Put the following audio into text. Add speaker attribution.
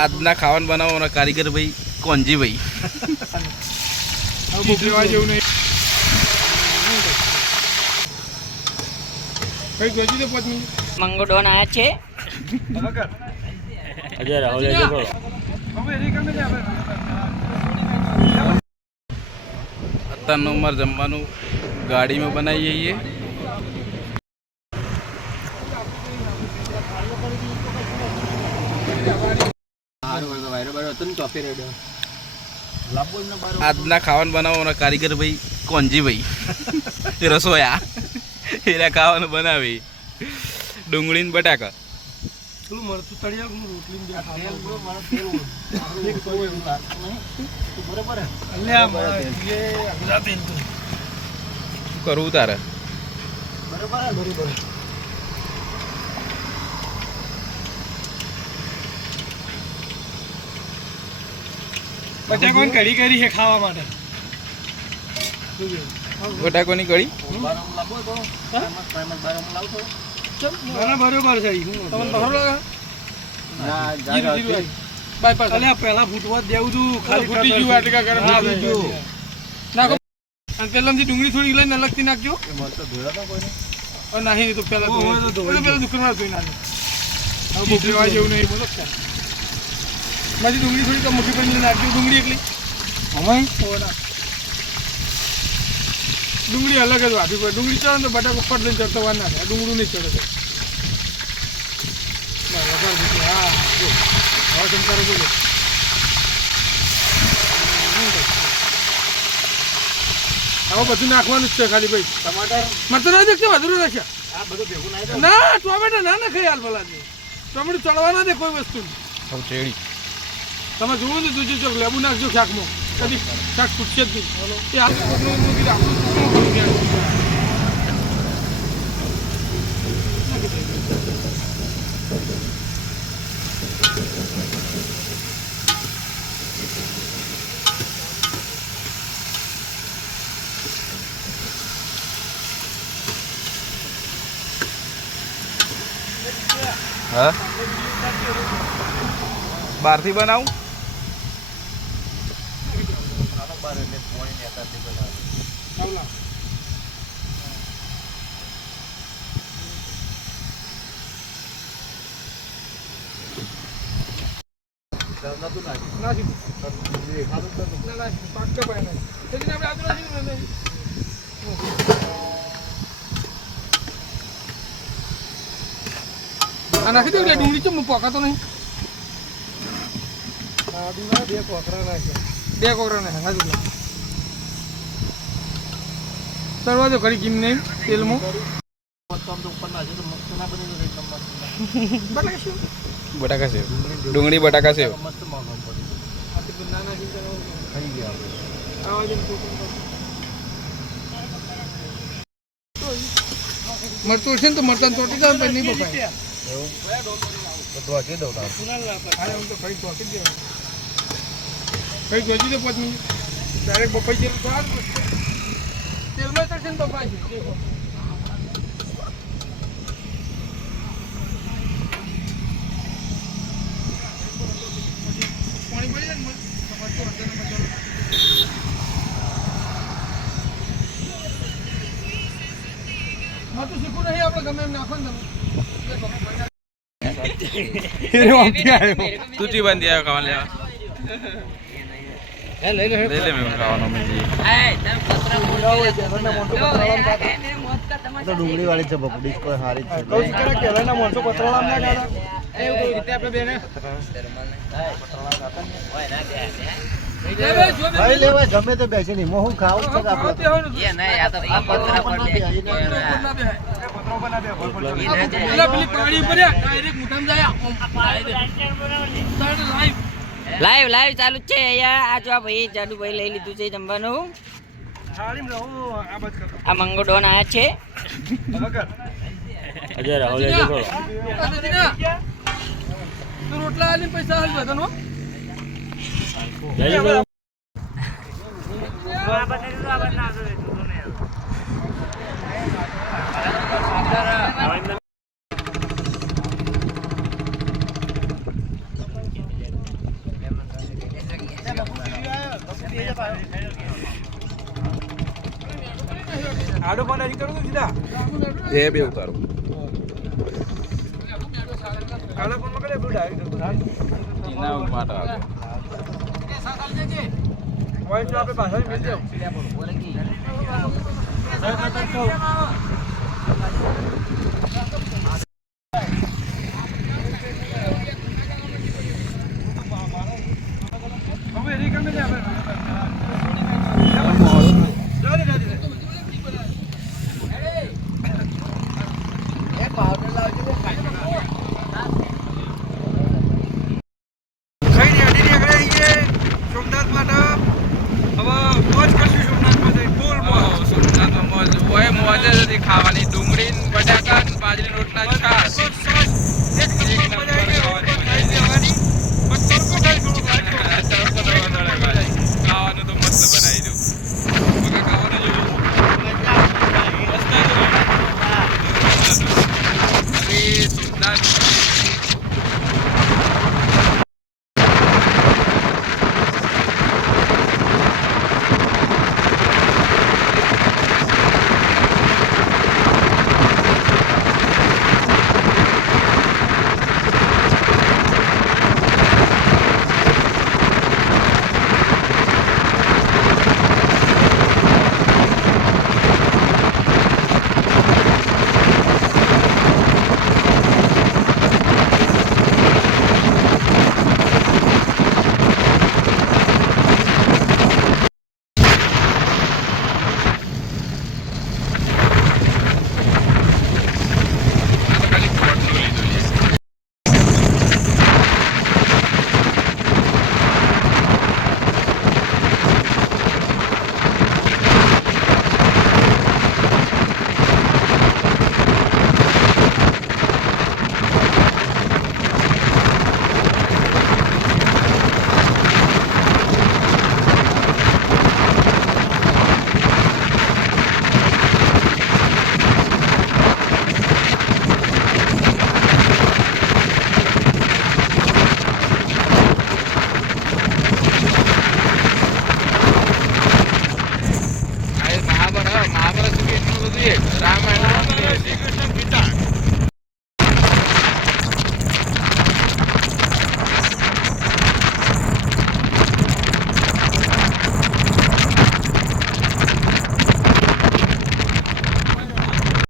Speaker 1: આજના ખાવાનું બનાવવાના કારીગર ભાઈ
Speaker 2: પાંચ મિનિટ
Speaker 3: મંગો ડોન આયા છે.
Speaker 4: અજય રાહુલ
Speaker 1: અત્યારનું અમારે જમવાનું ગાડીમાં બનાવીએ છીએ આજના ખાવાનું બનાવવાના કારીગર ભાઈ કોંજીભાઈ રસોયા. એના ખાવાનું બનાવી. ડુંગળી ને બટાકા.
Speaker 2: પેલું મરચું તળિયા હું રોટલી ને અલ્યા મારા એ ગુજરાતી હિન્દુ.
Speaker 1: શું કરવું તારે
Speaker 2: બટાકાની કઢી કરી છે ખાવા માટે?
Speaker 1: બટાકોની કઢી
Speaker 2: બરોબર છે. તમને લાગે? બાયપાસ. અલ્યા, પહેલા ફૂટવા દેવું તું. ખાલી ફૂટી ગયું કરે. હા, ફૂટી ગયું. નાખો. અને પહેલાથી ડુંગળી થોડી લઈને અલગથી નાખજો અ, નાહી તો પહેલા તો પહેલા દુકાનમાં ધોઈ નાખજો. હવે બહુ કહેવા જેવું નહીં બોલો ક્યાં. મારી ડુંગળી થોડી તો મોટી પડી નાખી ડુંગળી એકલી. ના. ડુંગળી અલગ જ વાપી પડે. ડુંગળી ચડે ને તો બટાકો પટ લઈને ચડતો વાર ના થાય ડુંગળું નહીં ચડે. હા જો. હવે ચમકારો બોલો હવે બધું નાખવાનું જ છે ખાલી ભાઈ. ટમાટર? મરતું ના દેખશે બધું રાખ્યા ના ટોમેટો ના નાખે હાલ ભલા. ટોમેટો ચડવા ના દે કોઈ વસ્તુ
Speaker 1: ચેડી.
Speaker 2: તમે જુઓ ને જોજો ચોક લેબુ નાખજો શાકમાં. કદી શાક છૂટશે જ નહીં. એ હાલ હા મૂકી દે, આપણું કોકનું ખાવું ક્યાં?
Speaker 1: હા બહારથી બનાવું
Speaker 2: આવલા. નાખી દો. ના, ના, પાક્કા પાય નાખી. તેથી આપણે આજુબાજુ ને- આ નાખી દો ડુંગળી ચમ પોકાતો નહીં બે કોકરા નાખ્યા બે કોકરા નાખ્યા તળવા દો ઘડી કિમ નહીં તેલમાં બટાકા?
Speaker 1: સેવ ડુંગળી બટાકા સેવ.
Speaker 2: મરચું છે ને તો મરતા ચોટી જાય પછી નહીં બપાય તો કઈ જોજી દે પછી ડાયરેક્ટ બપાઈ મસ્ત. તેલમાં ચડશે ને બફાય છે દેખો. પાણી પડી જાય ને મરચું મરચું શીખવું નહીં આપણે ગમે એમ નાખો ને તમે
Speaker 1: તું ચી બાંધી આવ્યો ખાવા
Speaker 4: ડુંગળી વાળી છે બપુ ડિસ્કો સારી જ છે ભાઈ લેવા ગમે તે બેસી નહીં. હું ખાવું છે કે આપણે
Speaker 3: લાઈવ લાઈવ ચાલુ જ છે અહીંયા. આ જો આ ભાઈ જાડુભાઈ લઈ લીધું છે જમવાનું. આ મંગો ડોન આયા છે.
Speaker 4: અજય રાહુલ એ બોલો
Speaker 2: રોટલા આલી પૈસા હાલ બધાનો
Speaker 4: જય
Speaker 5: આડો પણ હજી કરું સીધા?
Speaker 1: એ બે ઉતારો.
Speaker 5: આડો પણ પકડે બ્લુ ડાયરેક્ટ
Speaker 1: એના માટે આવ્યો.
Speaker 5: પોઈન્ટ આપણે પાછળ દેવ હવે મોજ
Speaker 1: જ બટાકા બાજરી રોટલા છાશ ખાવાનું. તો મસ્ત બનાવી દઉં. ખાવાનું જોયું